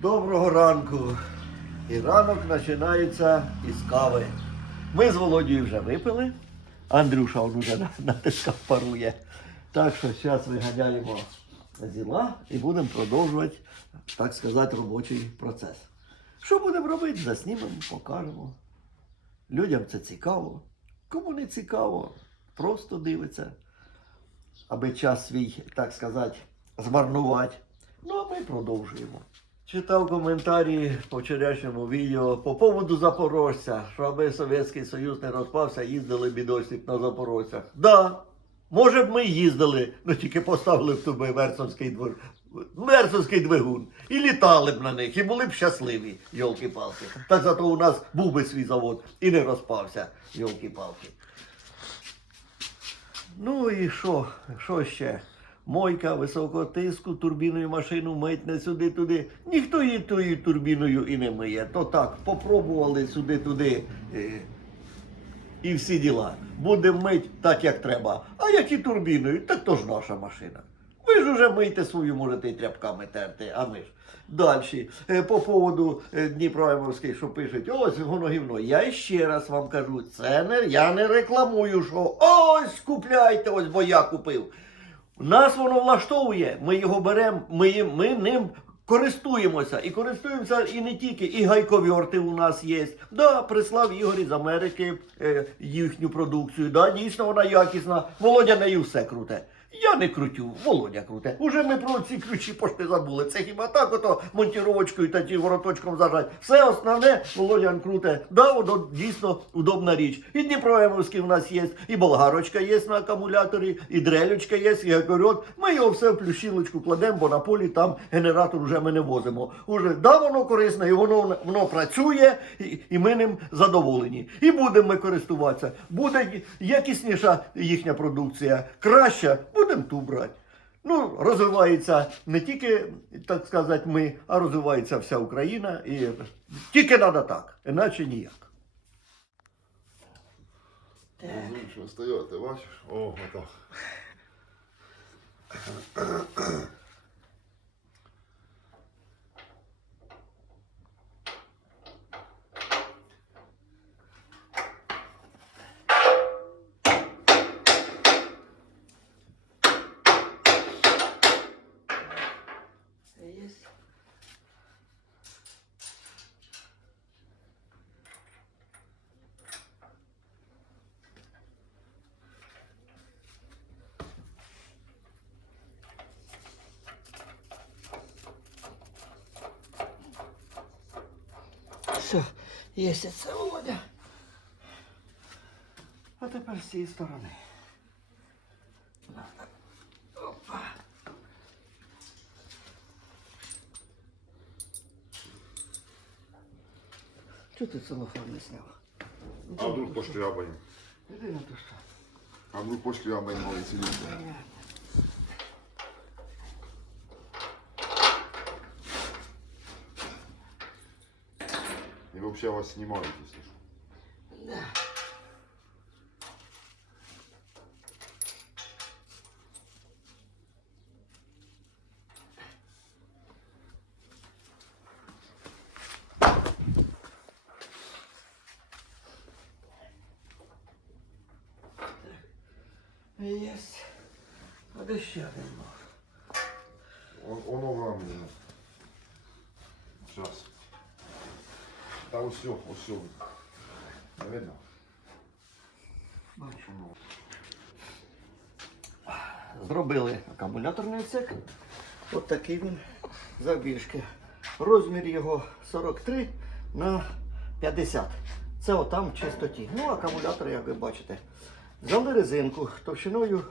Доброго ранку. І ранок починається із кави. Ми з Володією вже випили. Андрюша он уже натискав парує. Так що зараз виганяємо зіла і будемо продовжувати, так сказати, робочий процес. Що будемо робити? Заснімемо, покажемо. Людям це цікаво. Кому не цікаво, просто дивиться, аби час свій, так сказати, змарнувати. Ну, а ми продовжуємо. Читав коментарі по вчорашньому відео по поводу запорожця, що аби Совєтський Союз не розпався, їздили бідосик на запорожцях. Да, може б ми їздили, ну тільки поставили б туди мерсовський двиг... мерсовський двигун. І літали б на них, і були б щасливі, йолки-палки. Так зато у нас був би свій завод і не розпався, йолки-палки. Ну і що? Що ще? Мойка високого тиску, турбіною машину мить не сюди-туди. Ніхто її тою турбіною і не миє. То так, попробували сюди-туди. е, І всі діла. Будемо мить так, як треба. А як і турбіною, так то ж наша машина. Ви ж уже мийте свою, можете і тряпками терти, а ми ж. Далі, по поводу е, Дніпроємовських, що пишуть, ось воно гівно. Я ще раз вам кажу, це не я не рекламую, що ось купляйте, ось бо я купив. Нас воно влаштовує, ми його беремо, ми, ми ним користуємося. І користуємося і не тільки, і гайковерти у нас є. Да, прислав Ігор із Америки е, їхню продукцію. Да, дійсно вона якісна. Володя нею все круте. Я не крутю, Володя круте. Уже ми про ці ключі пошти забули. Це хіба так ото монтіровочкою та ті вороточком зажать. Все основне Володян круте. Да, воно дійсно удобна річ. І Дніпроємовський в нас є, і болгарочка є на акумуляторі, і дрелючка є, і гакорьот. Ми його все в плющилочку кладемо, бо на полі там генератор вже ми не возимо. Уже да, воно корисне, і воно, воно працює, і, і ми ним задоволені. І будемо ми користуватися. Буде якісніша їхня продукція, краща, будемо ту брати. Ну, розвивається не тільки, так сказати, ми, а розвивається вся Україна. І тільки треба так, іначе ніяк. Що стояти, бачиш? О, отак. Все, є це Володя. А тепер з цієї сторони. Опа. Чого ти целофан не сняв? А вдруг пошкрябаємо? Іди на ту що. А вдруг пошкрябаємо малий циліндр? Вообще вас снимают, если что. Єсть. А де ще один? Он, он вам Сейчас. Все, вот все. Не видно? Бачу. Зробили акумуляторний отсек. От такий він завбільшки. Розмір його 43 на 50. Це отам в чистоті. Ну, акумулятор, як ви бачите. Взяли резинку товщиною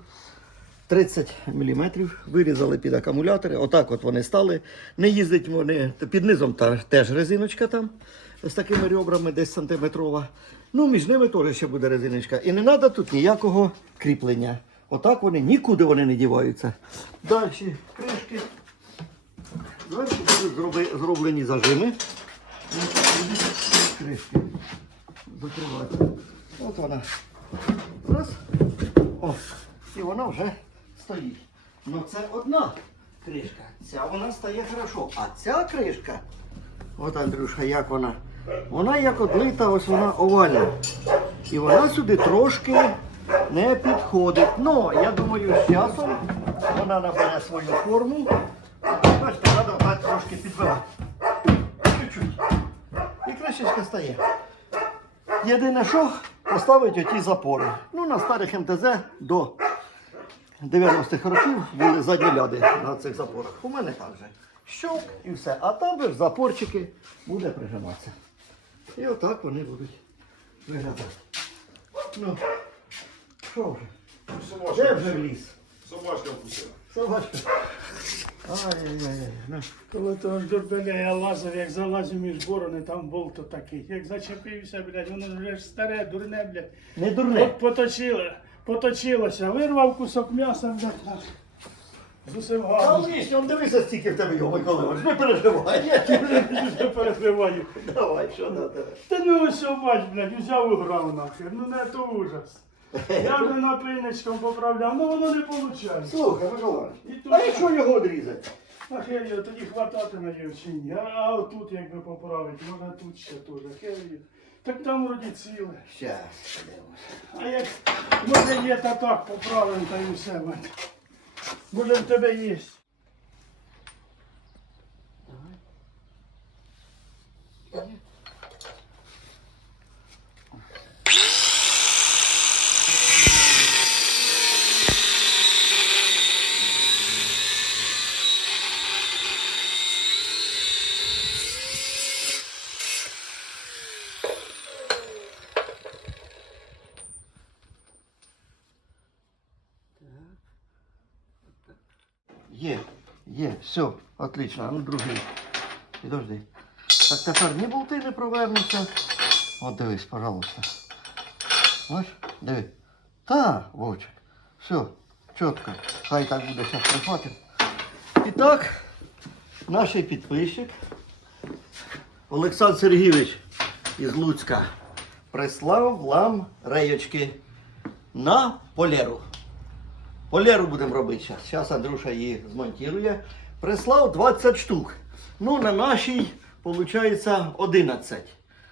30 мм, вирізали під акумулятори. Отак от вони стали. Не їздять вони під низом та, теж резиночка там з такими ребрами, десь сантиметрова. Ну, між ними теж ще буде резиночка. І не треба тут ніякого кріплення. Отак вони нікуди вони не діваються. Далі кришки. Зверху будуть зроблені зажими. Кришки. Закриваються. От вона. Раз. О, і вона вже стоїть. Ну це одна кришка. Ця вона стає хорошо. А ця кришка, от Андрюша, як вона? Вона як одлита, ось вона овальна. І вона сюди трошки не підходить. Ну, я думаю, з часом вона набере свою форму. Бачите, треба трошки підбивати. Чуть-чуть. І кришечка стає. Єдине, що поставить оті запори. Ну, на старих МТЗ до 90-х років були задні ляди на цих запорах. У мене так же. Щелк і все. А там же запорчики буде прижиматися. І отак вони будуть виглядати. Ну, що вже? Де Собачка, вже в ліс? собачка вкусила. Собачка. Ай-яй-яй. Ну, Коли того ж дурбеля я лазив, як залазив між борони, там болто такий. Як зачепився, блядь, воно вже ж старе, дурне, блядь. Не дурне. От поточило, поточилося, вирвав кусок м'яса, блядь, Та гарно. ліс, он дивися, стільки в тебе його, Миколаївич, не переживай. Я тебе Не перекриваю. Давай, що на тебе? Та ну все, бач, блядь, взяв і грав нахер. Ну не то ужас. Я вже напильничком поправляв, ну воно не виходить. Слухай, Миколаївич, І тут- а якщо його одрізати? А його тоді хвататиме його чи ні. А, а отут якби поправити, може тут ще теж. Хер його. Так там вроді ціле. Щас. А як може є та так поправимо, та й все. мать. Може в тебе є. Є, є, все, отлично. Ну, другий. Підожди. Так тепер ні болти не провернуться. От дивись, пожалуйста. Ось, диви. Та, Вовчик. Все, чітко. Хай так буде зараз прихватить. І так, наш підписчик Олександр Сергійович із Луцька прислав вам реєчки на полеру. Полеру будемо робити зараз. Зараз Андрюша її змонтує. Прислав 20 штук. Ну, на нашій, виходить, 11.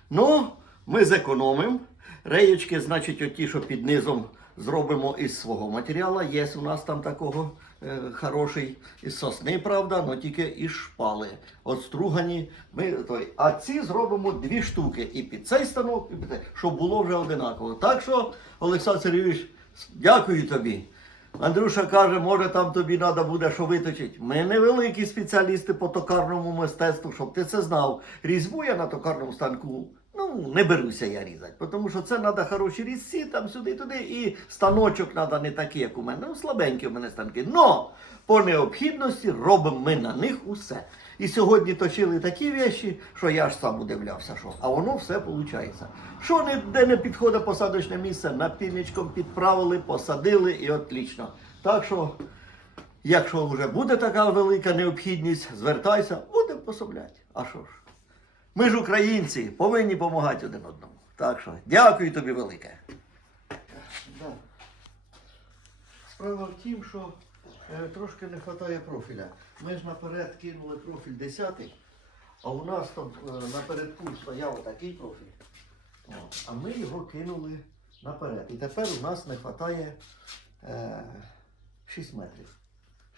Ну, ми зекономимо. Реєчки, значить, оті, що під низом зробимо із свого матеріалу. Є у нас там такого е, хороший із сосни, правда, але тільки із шпали. От стругані. Ми, той. А ці зробимо дві штуки. І під цей станок, і під цей, щоб було вже одинаково. Так що, Олександр Сергійович, дякую тобі. Андрюша каже, може там тобі треба буде що виточити. Ми не великі спеціалісти по токарному мистецтву, щоб ти це знав. Різьбу я на токарному станку. Ну, не беруся я різати, тому що це треба хороші різці, там сюди-туди, і станочок треба не такий, як у мене. Ну, слабенькі у мене станки. Но по необхідності робимо ми на них усе. І сьогодні точили такі вещі, що я ж сам удивлявся, що. А воно все виходить. Що де не підходить посадочне місце, напільничком підправили, посадили і отлично. Так що, якщо вже буде така велика необхідність, звертайся, будемо пособляти. А що ж? Ми ж українці, повинні допомагати один одному. Так що, дякую тобі велике. Справа в тім, що трошки не вистачає профіля. Ми ж наперед кинули профіль 10, а у нас там е, напередку стояв такий профіль. А ми його кинули наперед. І тепер у нас не вистачає е, 6 метрів.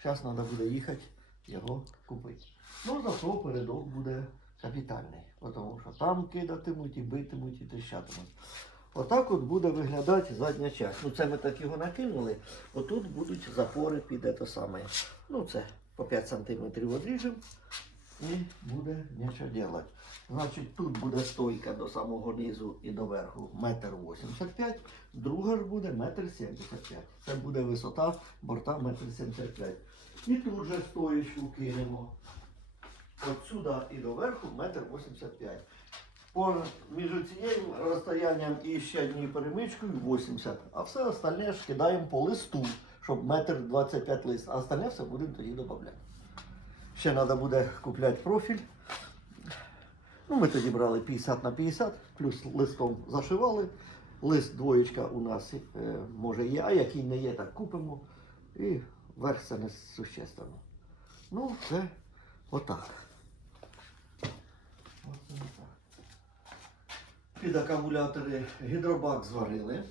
Зараз треба буде їхати його купити. Ну, зато передок буде капітальний, тому що там кидатимуть і битимуть і тріщатимуть. Отак от буде виглядати задня часть. Ну це ми так його накинули. Отут будуть запори під те саме. Ну це по 5 см одріжемо і буде нічого робити. Значить, тут буде стойка до самого низу і до верху метр 85, друга ж буде метр 75. Це буде висота борта метр 75. І тут же стоїчку кинемо. От сюди і до верху метр 85. Між цією розстоянням і ще однією перемичкою 80. А все остальне ж кидаємо по листу, щоб метр 25 лист. А остальне все будемо тоді додати. Ще треба буде купляти профіль. Ну, ми тоді брали 50 на 50, плюс листом зашивали. Лист двоєчка у нас е, може є, а який не є, так купимо. І верх це не существенно. Ну, це отак. Під акумулятори гідробак зварили.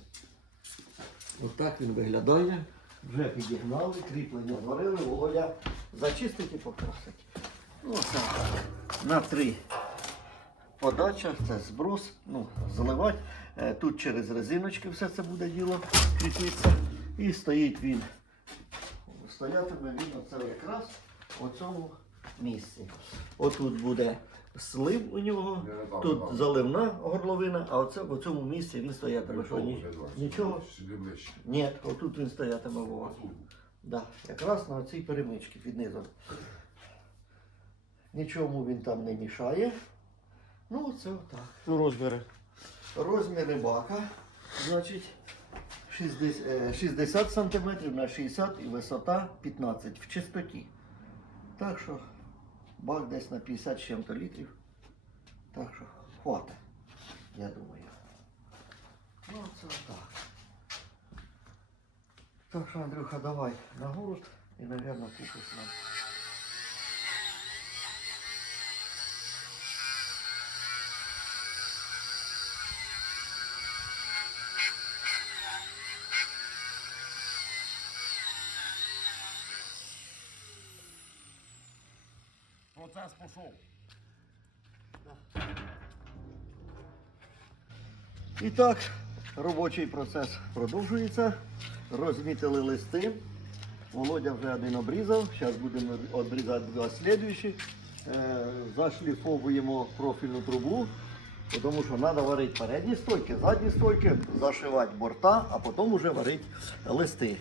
Отак він виглядає. Вже підігнали, кріплення зварили, Володя зачистить і покрасить. Ну, це на три подача, це зброс, ну, заливати. Е, Тут через резиночки все це буде діло кріпиться. І стоїть він. Стоятиме він оце якраз у цьому місці. Отут буде слив у нього, так тут заливна горловина, а оце в цьому місці він стоятиме. Що, ні- нічого? Ні, отут він стоятиме Вова. Да, якраз на цій перемичці під низом. Нічому він там не мішає. Ну, це отак. Ну, розміри. Розміри бака, значить, 60, е, 60 см на 60 і висота 15 в чистоті. Так що бак десь на 50 з чим-то літрів. Так що хватить, я думаю. Ну, це так. Так що, Андрюха, давай на город і, мабуть, купиш нам. Процес пішов. І так, робочий процес продовжується. Розмітили листи. Володя вже один обрізав. Зараз будемо обрізати два слідуючі. Е, зашліфовуємо профільну трубу, тому що треба варити передні стойки, задні стойки, зашивати борта, а потім вже варити листи.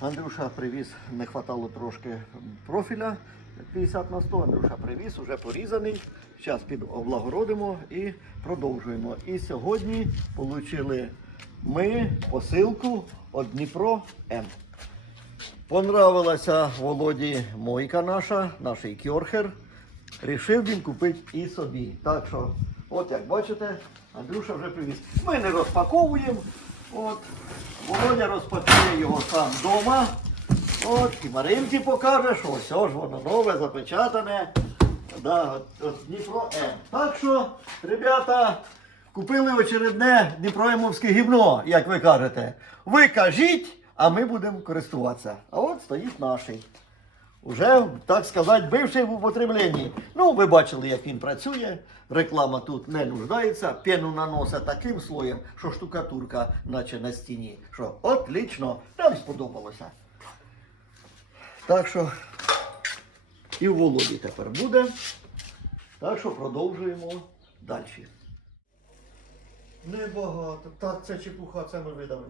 Андрюша привіз, не хватало трошки профіля 50 на 100. Андрюша привіз, вже порізаний. Зараз під облагородимо і продовжуємо. І сьогодні отримали ми посилку від Дніпро М. Понравилася Володі мойка наша, наш кьорхер. Рішив він купити і собі. Так що, от як бачите, Андрюша вже привіз. Ми не розпаковуємо. От, Володя розпакує його сам вдома. От, і Маринці покаже, що ось ж воно нове, запечатане. Да, от, от Дніпро М. Так що, ребята, купили очередне Дніпроємовське гівно, як ви кажете. Ви кажіть, а ми будемо користуватися. А от стоїть наший. Уже, так сказати, бивший в употребленні. Ну, ви бачили, як він працює. Реклама тут не нуждається. Пену наносить таким слоєм, що штукатурка, наче на стіні. Що отлично, нам сподобалося. Так що і в Володі тепер буде. Так що продовжуємо далі. Небагато. Так, це чепуха, це ми видали.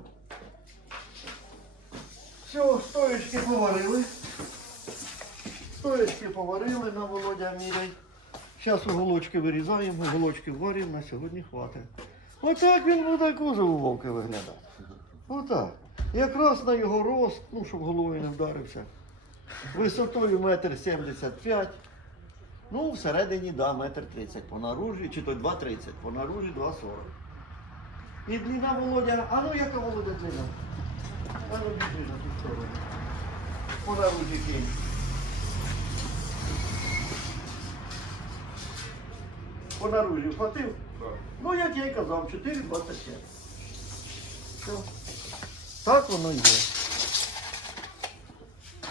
Все, стоечки поварили. Стоечки поварили на Володя міряй. Зараз уголочки вирізаємо, уголочки варимо, на сьогодні хватить. Отак він буде кузов у вовки виглядати. Отак. Якраз на його рост, ну, щоб головою не вдарився. Висотою метр сімдесят п'ять. Ну, всередині, да, метр тридцять по наружі, чи то 2,30, по наружі 2,40. І длина Володя, а ну яка Володя длина? А ну біжи на ту сторону. По наружі кинь. По наружі? Так. Ну, як я й казав, 4,25. Все. Так воно є.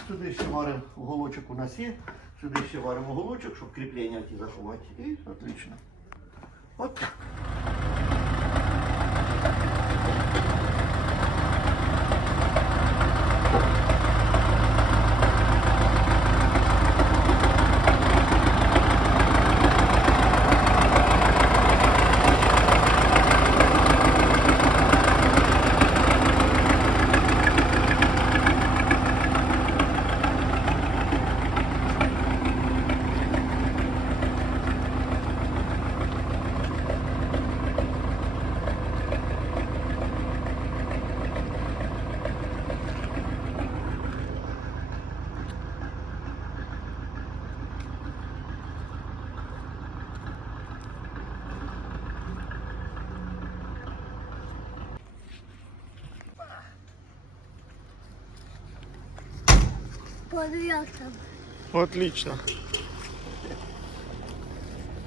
Сюди ще варимо голочок у нас є. Сюди ще варимо голочок, щоб кріплення ті заховати. І отлично. От так. Отлично.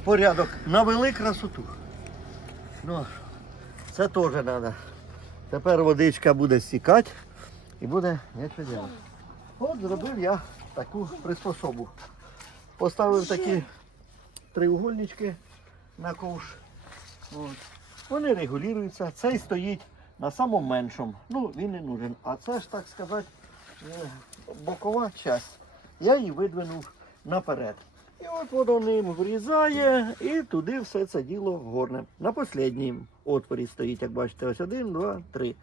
Порядок. Навели красоту. Ну, це теж треба. Тепер водичка буде стікати і буде робити. От зробив я таку приспособу. Поставив такі треугольнички на ковш. От. Вони регулюються. Цей стоїть на самому меншому. Ну, він не нужен. А це ж, так сказати, бокова часть. Я її видвинув наперед. І от воно ним врізає і туди все це діло вгорне. На останнім отворі стоїть, як бачите, ось один, два, три.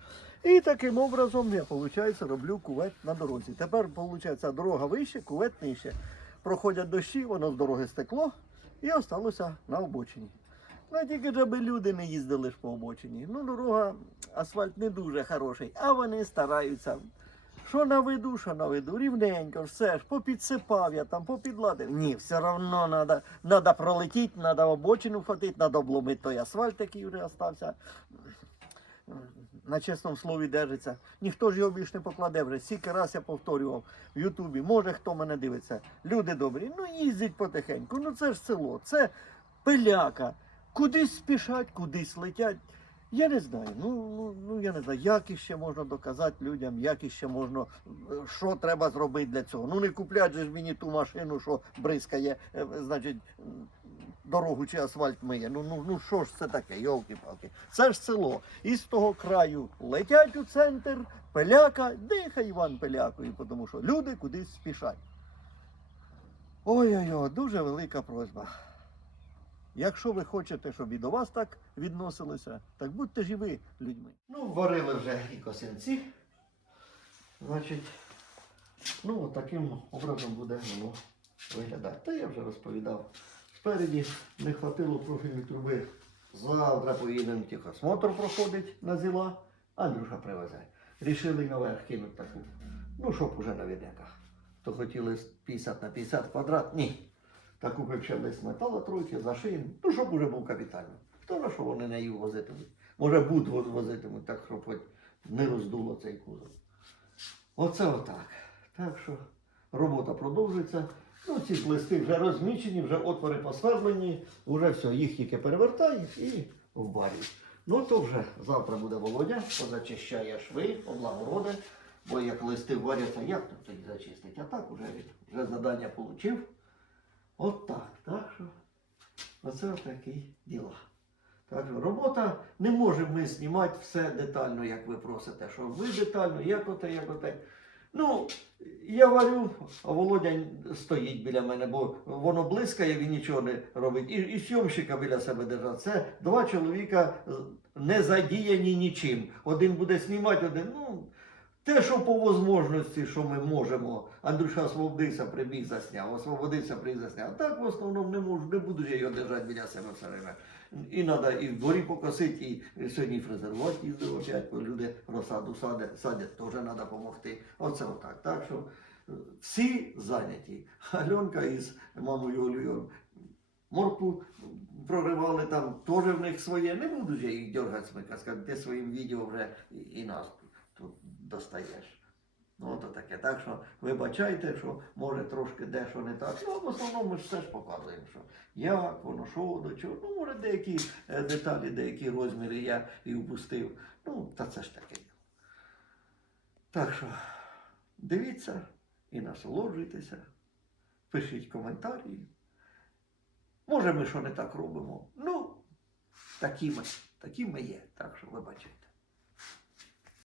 І таким образом я, виходить, роблю кувет на дорозі. Тепер, виходить, дорога вище, кувет нижче. Проходять дощі, воно з дороги стекло і осталося на обочині. Ну, тільки ж аби люди не їздили ж по обочині. Ну, дорога, асфальт не дуже хороший, а вони стараються. Що на виду, що на виду, рівненько, все ж, попідсипав я там, попідладив. Ні, все одно треба пролетіти, треба обочину хватити, треба обломити той асфальт, який вже остався. На чесному слові держиться. Ніхто ж його більш не покладе вже. Скільки раз я повторював в Ютубі. Може хто мене дивиться. Люди добрі, ну їздять потихеньку. Ну це ж село, це пиляка. Кудись спішать, кудись летять. Я не знаю. Ну, ну, ну я не знаю, як іще можна доказати людям, як іще можна, е, що треба зробити для цього. Ну не куплять же ж мені ту машину, що бризкає, е, значить, дорогу чи асфальт миє. Ну, ну, ну що ж це таке, йолки-палки. Це ж село. І з того краю летять у центр, пиляка, дихай Іван пилякою, тому що люди кудись спішать. Ой-ой-ой, дуже велика просьба. Якщо ви хочете, щоб і до вас так відносилися, так будьте ж і ви людьми. Ну, варили вже і косинці. Значить, ну, таким образом буде воно виглядати. Та я вже розповідав. Спереді не хватило профільної труби. Завтра поїдемо техосмотр проходить на зіла, Андрюша привезе. Рішили наверх кинути таку. Ну, щоб уже на відняках. То хотіли 50 на 50 квадрат, ні. Та купив ще десь метала тройки, зашиємо. Ну, щоб уже був капітально. Хто на що вони неї возитимуть? Може, буд возитимуть, так, щоб не роздуло цей кузов. Оце отак. Так що робота продовжується. Ну, ці листи вже розмічені, вже отвори посвердлені, вже все, їх тільки перевертають і вбарюють. Ну то вже завтра буде Володя, позачищає шви, облагороди, бо як листи варяться, як тут тоді зачистить? А так уже, вже задання отримав. От так. Так що оце такі діла. Так що робота не можемо ми знімати все детально, як ви просите, що ви детально, як оте, як оте. Ну, я варю, а Володя стоїть біля мене, бо воно блискає, він нічого не робить. І, і сйомщика біля себе держать. Це два чоловіка не задіяні нічим. Один буде знімати, один. Ну, те, що по можливості, що ми можемо. Андрюша освободився, прибіг засняв, освободився, прибіг засняв. А так в основному не можу, не буду я його держати біля себе все время. І треба і в дворі покосити, і сьогодні фрезерувати їздив опять, бо люди розсаду садять, садять, теж треба допомогти. Оце отак. Так що е, всі зайняті. Альонка із мамою Олею морку проривали там, теж в них своє. Не буду я їх дергати смика, сказати, ти своїм відео вже і- нас достаєш. Ну, ото таке. Так що вибачайте, що може трошки дещо не так. Ну, в основному ми ж все ж показуємо, що як, воно, що, до чого. Ну, може, деякі е, деталі, деякі розміри я і впустив. Ну, та це ж таке. Так що дивіться і насолоджуйтеся, пишіть коментарі. Може, ми що не так робимо. Ну, такі ми, такі ми є. Так що вибачайте.